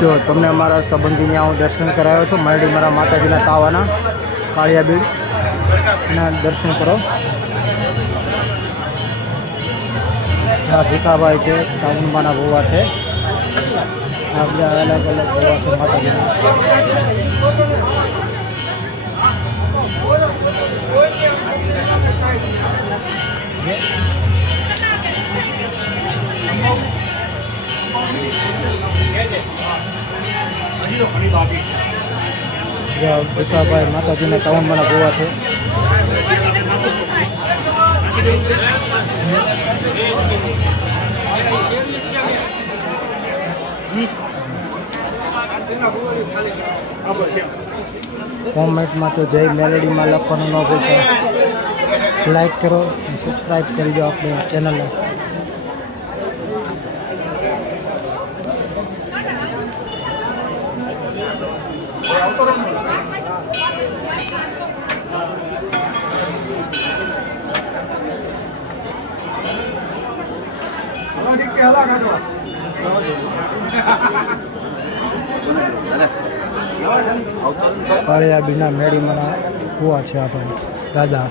જો તમને અમારા સંબંધીને હું દર્શન કરાવ્યો છું મરડી મારા માતાજીના તાવાના કાળિયા બીડ એના દર્શન કરો. આ ભીખાભાઈ છે, ચામુંડમાના ભોવા છે, આ બધા અલગ અલગ ભોવા છે માતાજીના. ભીખાભાઈ માતાજીના ચામુંડમાના ભોવા છે. કોમેન્ટમાં તો જય મેલેડીમાં લખવાનું ન ભૂલતા. લાઈક કરો, સબસ્ક્રાઈબ કરી દો આપણે ચેનલને. કાળિયા બીના મેળીમાંના કુવા છે આપણે દાદા.